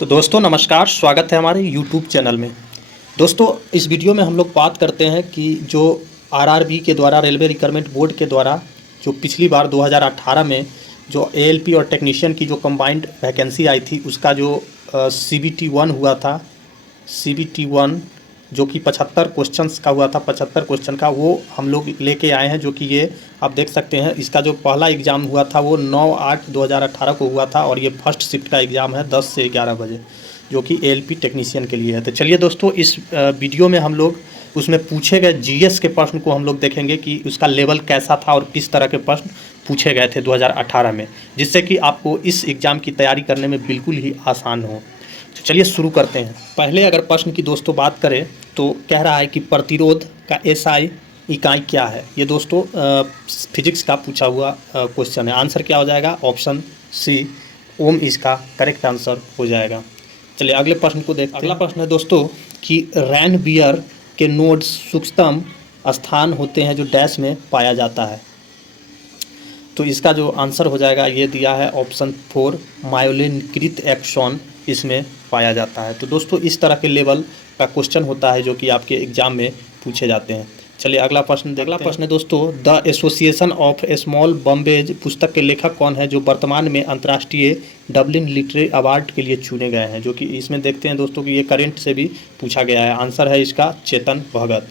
तो दोस्तों नमस्कार, स्वागत है हमारे YouTube चैनल में। दोस्तों इस वीडियो में हम लोग बात करते हैं कि जो आरआरबी के द्वारा, रेलवे रिक्रूटमेंट बोर्ड के द्वारा जो पिछली बार 2018 में जो एएलपी और टेक्नीशियन की जो कंबाइंड वैकेंसी आई थी, उसका जो CBT 1 हुआ था, CBT 1 जो कि 75 क्वेश्चंस का हुआ था, 75 क्वेश्चन का, वो हम लोग लेके आए हैं। जो कि ये आप देख सकते हैं, इसका जो पहला एग्ज़ाम हुआ था वो 9/8/2018 को हुआ था और ये फर्स्ट शिफ्ट का एग्ज़ाम है 10 से 11 बजे, जो कि एएलपी टेक्नीशियन के लिए है। तो चलिए दोस्तों, इस वीडियो में हम लोग उसमें पूछे गए जीएस के प्रश्न को हम लोग देखेंगे कि उसका लेवल कैसा था और किस तरह के प्रश्न पूछे गए थे 2018 में, जिससे कि आपको इस एग्ज़ाम की तैयारी करने में बिल्कुल ही आसान हो। तो चलिए शुरू करते हैं। पहले अगर प्रश्न की दोस्तों बात करें तो कह रहा है कि प्रतिरोध का एसआई इकाई क्या है। ये दोस्तों फिजिक्स का पूछा हुआ क्वेश्चन है। आंसर क्या हो जाएगा? ऑप्शन सी ओम इसका करेक्ट आंसर हो जाएगा। चलिए अगले प्रश्न को देखते हैं। अगला प्रश्न है दोस्तों कि रैनबियर के नोड्स सूक्ष्मतम स्थान होते हैं जो डैश में पाया जाता है। तो इसका जो आंसर हो जाएगा ये दिया है ऑप्शन 4 मायोलिनकृत एक्सॉन इसमें पाया जाता है। तो दोस्तों इस तरह के लेवल का क्वेश्चन होता है जो कि आपके एग्जाम में पूछे जाते हैं। चलिए अगला प्रश्न देखते हैं। अगला प्रश्न है दोस्तों, द एसोसिएशन ऑफ स्मॉल बम्बेज पुस्तक के लेखक कौन है जो वर्तमान में अंतर्राष्ट्रीय डबलिन लिटरेरी अवार्ड के लिए चुने गए हैं। जो कि इसमें देखते हैं दोस्तों कि ये करंट से भी पूछा गया है। आंसर है इसका चेतन भगत।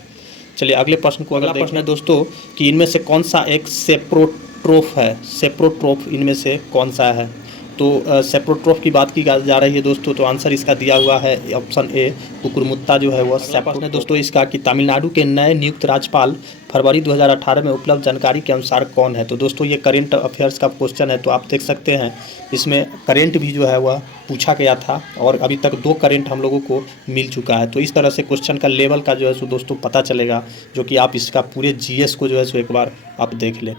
चलिए अगले प्रश्न को। अगला प्रश्न है दोस्तों कि इनमें से कौन सा एक सेप्रोट्रोफ है। सेप्रोट्रोफ इनमें से कौन सा है? तो सेप्रोट्रोफ की बात की जा रही है दोस्तों, तो आंसर इसका दिया हुआ है ऑप्शन ए कुकुरमुत्ता जो है वह सेप्रोट्रोफ है दोस्तों इसका। कि तमिलनाडु के नए नियुक्त राज्यपाल फरवरी 2018 में उपलब्ध जानकारी के अनुसार कौन है। तो दोस्तों ये करेंट अफेयर्स का क्वेश्चन है, तो आप देख सकते हैं इसमें करेंट भी जो है वह पूछा गया था और अभी तक 2 करेंट हम लोगों को मिल चुका है। तो इस तरह से क्वेश्चन का लेवल का जो है सो दोस्तों पता चलेगा, जो कि आप इसका पूरे जीएस को जो है सो एक बार आप देख लें।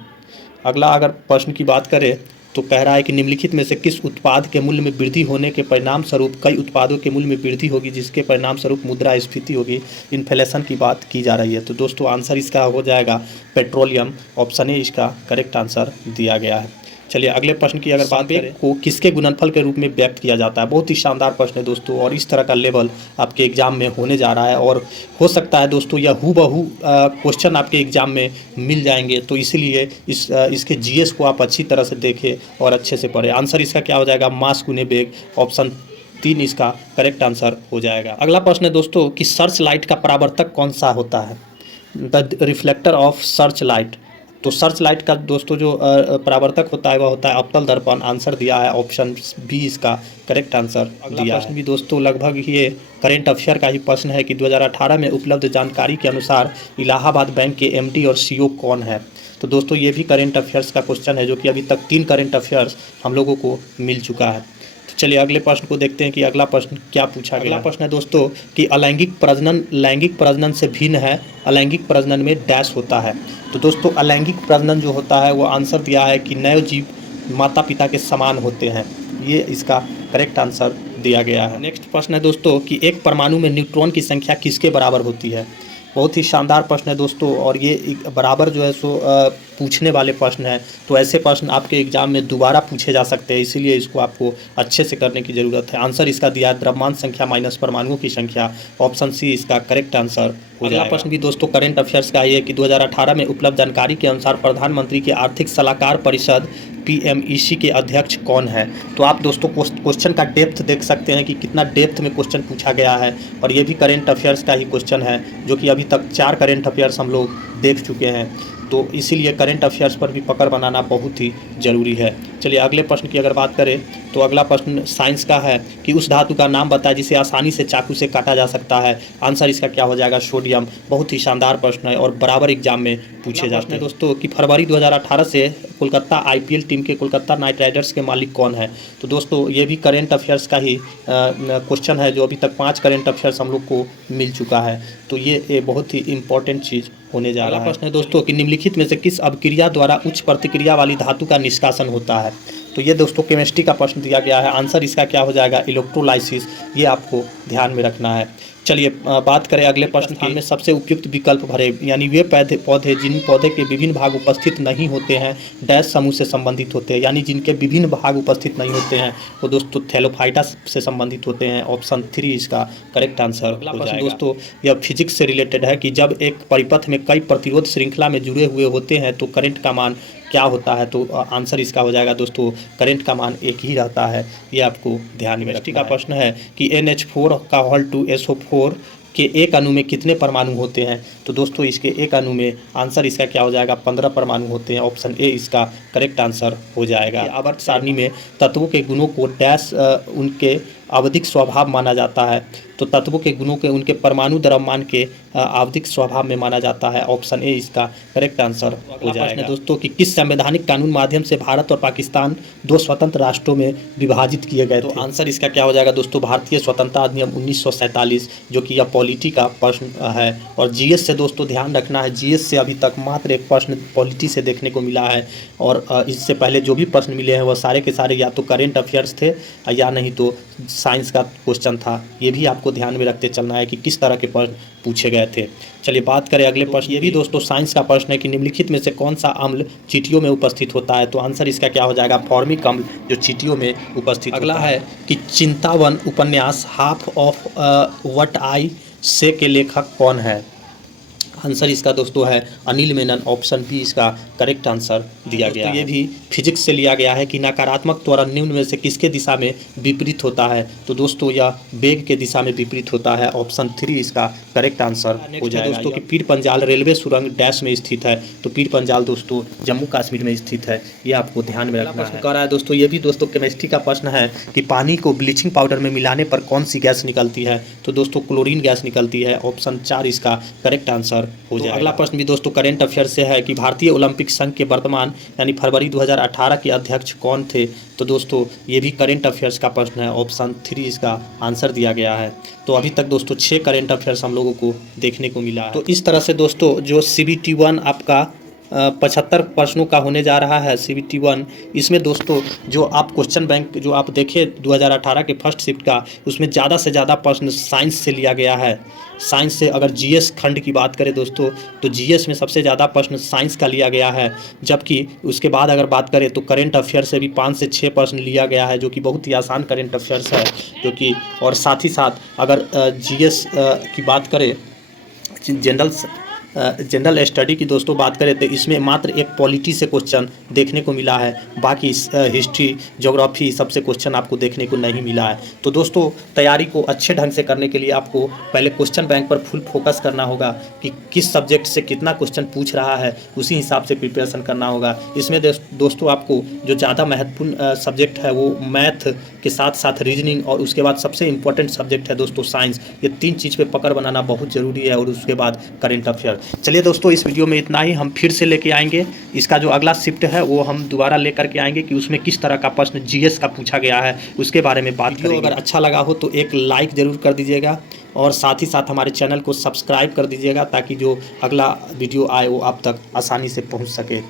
अगला अगर प्रश्न की बात करें तो कह रहा है कि निम्नलिखित में से किस उत्पाद के मूल्य में वृद्धि होने के परिणाम स्वरूप कई उत्पादों के मूल्य में वृद्धि होगी, जिसके परिणाम स्वरूप मुद्रास्फीति होगी, इन्फ्लेशन की बात की जा रही है। तो दोस्तों आंसर इसका हो जाएगा पेट्रोलियम। ऑप्शन ए इसका करेक्ट आंसर दिया गया है। चलिए अगले प्रश्न की अगर बात करें को किसके गुणनफल के रूप में व्यक्त किया जाता है। बहुत ही शानदार प्रश्न है दोस्तों और इस तरह का लेवल आपके एग्जाम में होने जा रहा है और हो सकता है दोस्तों यह हूबहू क्वेश्चन आपके एग्जाम में मिल जाएंगे। तो इसीलिए इसके जीएस को आप अच्छी तरह से देखें और अच्छे से पढ़ें। आंसर इसका क्या हो जाएगा? मास गुने वेग। ऑप्शन 3 इसका करेक्ट आंसर हो जाएगा। अगला प्रश्न है दोस्तों कि सर्च लाइट का परावर्तक कौन सा होता है। The reflector of search light. तो सर्च लाइट का दोस्तों जो परावर्तक होता है वह होता है अवतल दर्पण। आंसर दिया है ऑप्शन बी इसका करेक्ट आंसर दिया है। प्रश्न भी दोस्तों लगभग ये करेंट अफेयर का ही प्रश्न है कि 2018 में उपलब्ध जानकारी के अनुसार इलाहाबाद बैंक के एमडी और सीईओ कौन है। तो दोस्तों ये भी करेंट अफेयर्स का क्वेश्चन है, जो कि अभी तक 3 करेंट अफेयर्स हम लोगों को मिल चुका है। चलिए अगले प्रश्न को देखते हैं कि अगला प्रश्न क्या पूछा गया। अगला प्रश्न है दोस्तों कि अलैंगिक प्रजनन लैंगिक प्रजनन से भिन्न है। अलैंगिक प्रजनन में डैश होता है। तो दोस्तों अलैंगिक प्रजनन जो होता है वो आंसर दिया है कि नए जीव माता पिता के समान होते हैं। ये इसका करेक्ट आंसर दिया गया है। नेक्स्ट प्रश्न है दोस्तों कि एक परमाणु में न्यूट्रॉन की संख्या किसके बराबर होती है। बहुत ही शानदार प्रश्न है दोस्तों और ये बराबर जो है सो पूछने वाले प्रश्न हैं। तो ऐसे प्रश्न आपके एग्जाम में दोबारा पूछे जा सकते हैं, इसीलिए इसको आपको अच्छे से करने की ज़रूरत है। आंसर इसका दिया है द्रव्यमान संख्या माइनस परमाणुओं की संख्या। ऑप्शन सी इसका करेक्ट आंसर हो जाएगा। प्रश्न भी दोस्तों करेंट अफेयर्स का ये कि 2018 में उपलब्ध जानकारी के अनुसार प्रधानमंत्री के आर्थिक सलाहकार परिषद PMEC के अध्यक्ष कौन है। तो आप दोस्तों क्वेश्चन का डेप्थ देख सकते हैं कि कितना डेप्थ में क्वेश्चन पूछा गया है और ये भी करेंट अफेयर्स का ही क्वेश्चन है, जो कि अभी तक 4 करेंट अफेयर्स हम लोग देख चुके हैं। तो इसीलिए करेंट अफेयर्स पर भी पकड़ बनाना बहुत ही ज़रूरी है। चलिए अगले प्रश्न की अगर बात करें तो अगला प्रश्न साइंस का है कि उस धातु का नाम बताएं जिसे आसानी से चाकू से काटा जा सकता है। आंसर इसका क्या हो जाएगा? सोडियम। बहुत ही शानदार प्रश्न है और बराबर एग्जाम में पूछे जाते हैं दोस्तों कि फरवरी 2018 से कोलकाता IPL टीम के कोलकाता नाइट राइडर्स के मालिक कौन है। तो दोस्तों ये भी करेंट अफेयर्स का ही क्वेश्चन है, जो अभी तक 5 करेंट अफेयर्स हम लोग को मिल चुका है। तो ये बहुत ही इंपॉर्टेंट चीज़ होने जा रहा है। प्रश्न है दोस्तों कि निम्नलिखित में से किस अभिक्रिया द्वारा उच्च प्रतिक्रिया वाली धातु का निष्कासन होता है। तो ये दोस्तों केमिस्ट्री का प्रश्न दिया गया है। आंसर इसका क्या हो जाएगा? इलेक्ट्रोलाइसिस। ये आपको ध्यान में रखना है। चलिए बात करें अगले प्रश्न की। में सबसे उपयुक्त विकल्प भरे, यानी वे पौधे जिन पौधे के विभिन्न भाग उपस्थित नहीं होते हैं डैश समूह से संबंधित होते हैं, यानी जिनके विभिन्न भाग उपस्थित नहीं होते हैं वो दोस्तों थैलोफाइटा से संबंधित होते हैं। ऑप्शन 3 इसका करेक्ट आंसर हो जाएगा। दोस्तों यह फिजिक्स से रिलेटेड है कि जब एक परिपथ में कई प्रतिरोध श्रृंखला में जुड़े हुए होते हैं तो करंट का मान क्या होता है, तो आंसर इसका हो जाएगा दोस्तों करंट का मान एक ही रहता है। ये आपको ध्यान में रखना है। का प्रश्न है कि NH4 का होल टू SO4 के एक अणु में कितने परमाणु होते हैं, तो दोस्तों इसके एक अणु में आंसर इसका क्या हो जाएगा 15 परमाणु होते हैं। ऑप्शन ए इसका करेक्ट आंसर हो जाएगा। आवर्त सारणी में तत्वों के गुणों को डैश उनके आवधिक स्वभाव माना जाता है, तो तत्वों के गुणों के उनके परमाणु द्रव्यमान के आवधिक स्वभाव में माना जाता है। ऑप्शन ए इसका करेक्ट आंसर हो जाएगा। दोस्तों कि किस संवैधानिक कानून माध्यम से भारत और पाकिस्तान दो स्वतंत्र राष्ट्रों में विभाजित किए गए थे, तो आंसर इसका क्या हो जाएगा दोस्तों भारतीय स्वतंत्रता अधिनियम 1947, जो कि यह पॉलिटी का प्रश्न है। और जीएस से दोस्तों ध्यान रखना है, जीएस से अभी तक मात्र एक प्रश्न पॉलिटी से देखने को मिला है, और इससे पहले जो भी प्रश्न मिले हैं वह सारे के सारे या तो करेंट अफेयर्स थे या नहीं तो साइंस का क्वेश्चन था। ये भी आपको ध्यान में रखते चलना है कि किस तरह के प्रश्न पूछे गए थे। चलिए बात करें अगले प्रश्न। ये भी दोस्तों साइंस का प्रश्न है कि निम्नलिखित में से कौन सा अम्ल चींटियों में उपस्थित होता है, तो आंसर इसका क्या हो जाएगा फॉर्मिक अम्ल, जो चींटियों में उपस्थित। अगला है कि चिंतावन उपन्यास हाफ ऑफ व्हाट आई से के लेखक कौन है, आंसर इसका दोस्तों है अनिल मेनन। ऑप्शन बी इसका करेक्ट आंसर दिया गया है। ये भी फिजिक्स से लिया गया है कि नकारात्मक त्वरण निम्न में से किसके दिशा में विपरीत होता है, तो दोस्तों यह वेग के दिशा में विपरीत होता है। ऑप्शन 3 इसका करेक्ट आंसर हो जाएगा। दोस्तों कि पीर पंजाल रेलवे सुरंग डैश में स्थित है, तो पीर पंजाल दोस्तों जम्मू कश्मीर में स्थित है। ये आपको ध्यान में रखना है। कह रहा है दोस्तों ये भी दोस्तों केमिस्ट्री का प्रश्न है कि पानी को ब्लीचिंग पाउडर में मिलाने पर कौन सी गैस निकलती है, तो दोस्तों क्लोरीन गैस निकलती है। ऑप्शन 4 इसका करेक्ट आंसर हो जाएगा। अगला प्रश्न भी दोस्तों करेंट अफेयर से है कि भारतीय ओलंपिक संघ के वर्तमान यानी फरवरी 2018 के अध्यक्ष कौन थे, तो दोस्तों ये भी करेंट अफेयर्स का प्रश्न है। ऑप्शन 3 इसका आंसर दिया गया है। तो अभी तक दोस्तों 6 करेंट अफेयर्स हम लोगों को देखने को मिला है। तो इस तरह से दोस्तों जो CBT 1 आपका 75 प्रश्नों का होने जा रहा है CBT 1। इसमें दोस्तों जो आप क्वेश्चन बैंक जो आप देखें 2018 के फर्स्ट शिफ्ट का, उसमें ज़्यादा से ज़्यादा प्रश्न साइंस से लिया गया है। साइंस से अगर GS खंड की बात करें दोस्तों तो GS में सबसे ज़्यादा प्रश्न साइंस का लिया गया है, जबकि उसके बाद अगर बात करें तो करेंट अफेयर से भी 5 से 6 प्रश्न लिया गया है, जो कि बहुत ही आसान करेंट अफेयर्स है जो कि। और साथ ही साथ अगर GS की बात करें जनरल स्टडी की दोस्तों बात करें तो इसमें मात्र एक पॉलिटी से क्वेश्चन देखने को मिला है, बाकी हिस्ट्री ज्योग्राफी सबसे क्वेश्चन आपको देखने को नहीं मिला है। तो दोस्तों तैयारी को अच्छे ढंग से करने के लिए आपको पहले क्वेश्चन बैंक पर फुल फोकस करना होगा कि किस सब्जेक्ट से कितना क्वेश्चन पूछ रहा है, उसी हिसाब से प्रिपरेशन करना होगा। इसमें दोस्तों आपको जो ज़्यादा महत्वपूर्ण सब्जेक्ट है वो मैथ के साथ साथ रीजनिंग, और उसके बाद सबसे इंपॉर्टेंट सब्जेक्ट है दोस्तों साइंस। ये 3 चीज़ पे पकड़ बनाना बहुत ज़रूरी है, और उसके बाद करेंट अफेयर। चलिए दोस्तों इस वीडियो में इतना ही। हम फिर से लेके आएंगे इसका जो अगला शिफ्ट है वो हम दोबारा लेकर के आएंगे कि उसमें किस तरह का प्रश्न GS का पूछा गया है, उसके बारे में बात करेंगे। अगर अच्छा लगा हो तो एक लाइक ज़रूर कर दीजिएगा, और साथ ही साथ हमारे चैनल को सब्सक्राइब कर दीजिएगा ताकि जो अगला वीडियो आए वो आप तक आसानी से पहुँच सके।